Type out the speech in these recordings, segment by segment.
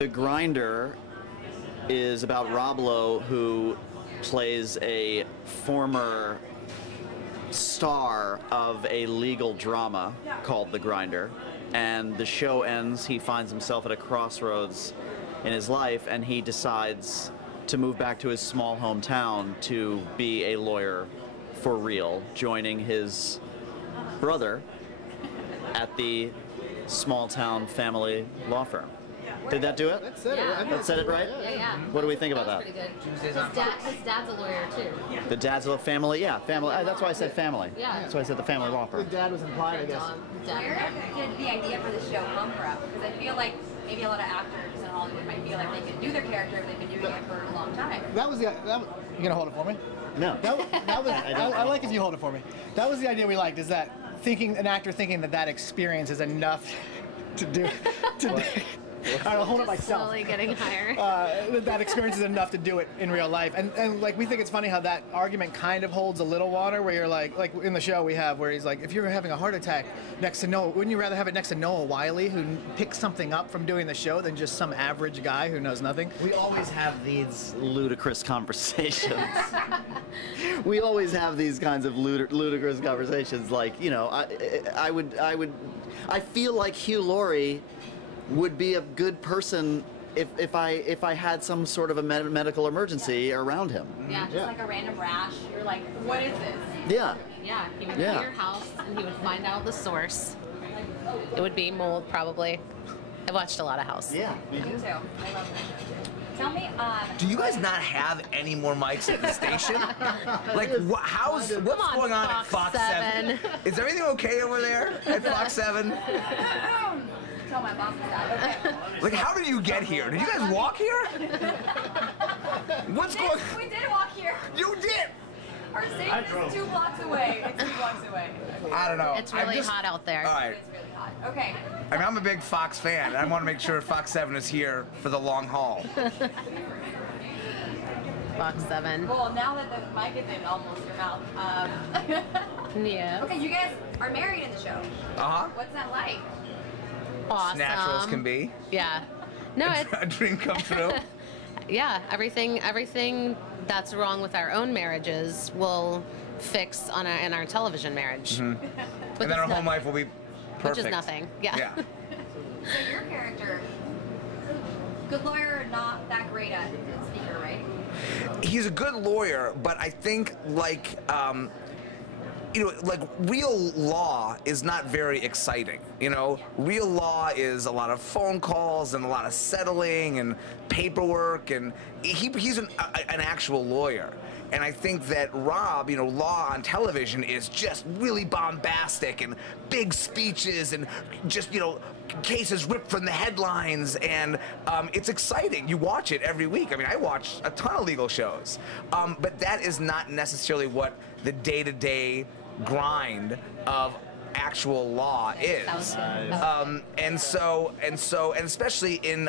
The Grinder is about Rob Lowe, who plays a former star of a legal drama called The Grinder. And the show ends, he finds himself at a crossroads in his life, and he decides to move back to his small hometown to be a lawyer for real, joining his brother at the small town family law firm. Did that do it? That said Yeah. it. That said it right? Yeah. What do we think about that? Pretty good. His dad's a lawyer too. The dad's a family, yeah, family. That's why I said family. Yeah. That's why I said the family law The firm. dad was implied, I guess. Where did the idea for the show come from? Because I feel like maybe a lot of actors in Hollywood might feel like they could do their character if they've been doing it for a long time. That was the. You gonna hold it for me? No. That was. I like if you hold it for me. That was the idea we liked. Is that an actor thinking that experience is enough to do. I'll hold it myself. Slowly getting higher. That experience is enough to do it in real life, and like we think it's funny how that argument kind of holds a little water. Where you're like in the show we have where he's like, if you're having a heart attack next to Noah, wouldn't you rather have it next to Noah Wiley, who picks something up from doing the show, than just some average guy who knows nothing? We always have these ludicrous conversations. We always have these kinds of ludicrous conversations. Like, you know, I feel like Hugh Laurie would be a good person if I had some sort of a medical emergency around him. Yeah, just like a random rash. You're like, what is this? Yeah. Yeah, he would go to your house and he would find out the source. It would be mold, probably. I watched a lot of House. Yeah. Me too. I love that. Tell me, Do you guys not have any more mics at the station? Like, what's going on at Fox 7? Is everything okay over there at Fox 7? tell my boss that. Okay. Like, how did you get here? Did you guys walk here? What's going on? We did walk here. You did! Our station is 2 blocks away. It's 2 blocks away. I don't know. It's really hot out there. All right. It's really hot. Okay. I mean, I'm a big Fox fan, and I want to make sure Fox 7 is here for the long haul. Fox 7. Well, now that the mic is in almost your mouth. Yeah. Okay, you guys are married in the show. Uh-huh. What's that like? Awesome. Natural as can be. Yeah. No, it's A dream come true. yeah. Everything that's wrong with our own marriages will fix in our television marriage. Mm-hmm. And then our home life will be perfect. Which is nothing. Yeah. Yeah. So your character, good lawyer, not that great at speaker, right? He's a good lawyer, but I think like real law is not very exciting. Real law is a lot of phone calls and a lot of settling and paperwork, and he's an actual lawyer. And I think that Rob, law on television is just really bombastic and big speeches and just, cases ripped from the headlines, and it's exciting. You watch it every week. I mean, I watch a ton of legal shows, but that is not necessarily what the day-to-day grind of actual law is. And especially in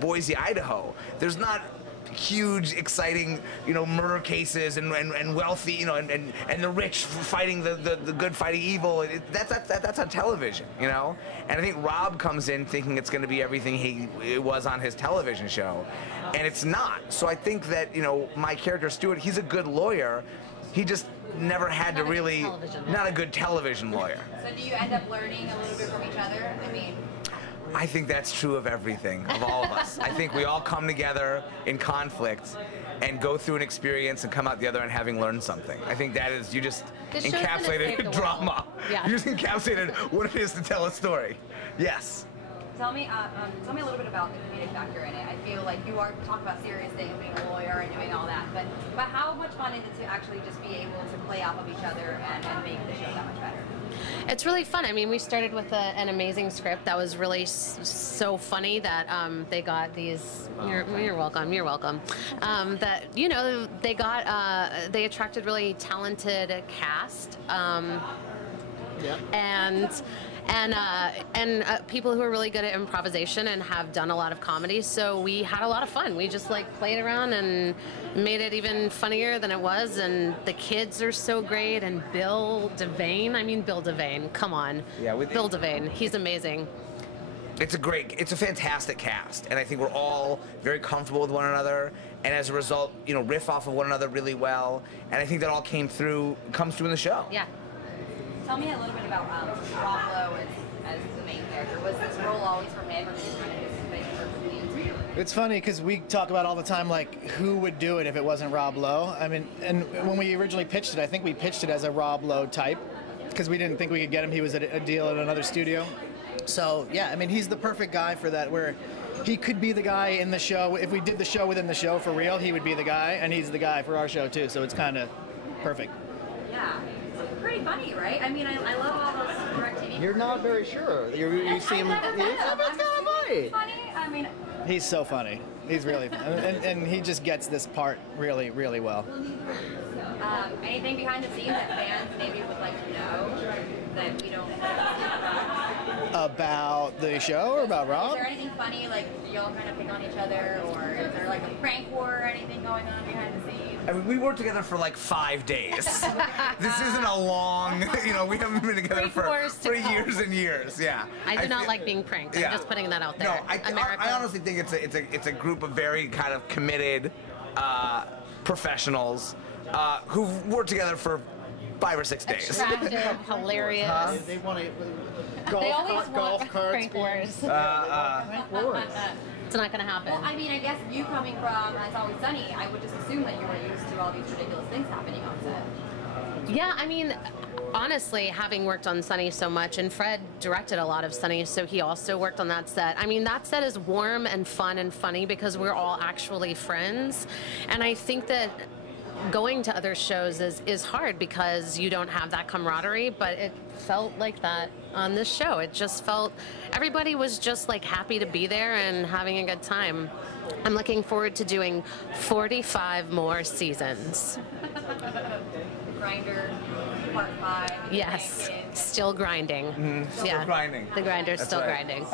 Boise, Idaho, there's not huge, exciting, murder cases and wealthy, and the rich fighting the good fighting evil. That's on television, And I think Rob comes in thinking it's going to be everything it was on his television show, and it's not. So I think that my character Stuart, he's a good lawyer. He just never had to really, not a good television lawyer. So do you end up learning a little bit from each other? I mean. I think that's true of everything, of all of us. I think we all come together in conflict and go through an experience and come out the other end having learned something. I think that is, you just This show's gonna save encapsulated the drama. world. Yeah. You just encapsulated what it is to tell a story. Yes. Tell me a little bit about the comedic factor in it. I feel like you are talking about serious things, being a lawyer and doing all that, but how much fun is it to actually just be able to play off of each other and make the show that much better? It's really fun. I mean, we started with an amazing script that was really so funny that they got these. You're welcome. You're welcome. That they attracted really talented cast. And people who are really good at improvisation and have done a lot of comedy. So we had a lot of fun. We just played around and made it even funnier than it was. And the kids are so great. And Bill Devane, come on. Yeah, Bill Devane, he's amazing. it's a fantastic cast, and I think we're all very comfortable with one another, and as a result, you know, riff off of one another really well, and I think that all comes through in the show. Yeah. Tell me a little bit about Rob Lowe as the main character. Was this role always for him, or did you kind of anticipate perfectly into you? It's funny because we talk about all the time, like, who would do it if it wasn't Rob Lowe? I mean, and when we originally pitched it, I think we pitched it as a Rob Lowe type because we didn't think we could get him. He was at a deal at another studio. So, yeah, I mean, he's the perfect guy for that, where he could be the guy in the show. If we did the show within the show for real, he would be the guy, and he's the guy for our show, too. So it's kind of perfect. Yeah. It's pretty funny, right? I mean, I love all those DirecTV. You're not very sure. You seem. It's kind of funny. I mean, He's so funny. He's really fun. And he just gets this part really, really well. anything behind the scenes that fans maybe would like to know that we don't? About the show or about Rob? Is there anything funny, like y'all kind of pick on each other, or is there like a prank war or anything going on behind the scenes? I mean, we worked together for like 5 days. This isn't a long, we haven't been together for years and years. Yeah. I do not like being pranked. I'm just putting that out there. No, I honestly think it's a group of very kind of committed professionals who've worked together for 5 or 6 days. Attractive, hilarious. They want to They always want golf carts. prank wars. It's not going to happen. Well, I mean, I guess you coming from It's Always Sunny, I would just assume that you were used to all these ridiculous things happening on set. Yeah, I mean, honestly, having worked on Sunny so much, and Fred directed a lot of Sunny, so he also worked on that set. I mean, that set is warm and fun and funny because we're all actually friends. And I think that going to other shows is hard because you don't have that camaraderie, but it felt like that on this show. It just felt, everybody was just like happy to be there and having a good time. I'm looking forward to doing 45 more seasons. Grinder, part 5. Yes, still grinding. Still grinding. The grinder's That's still right. grinding.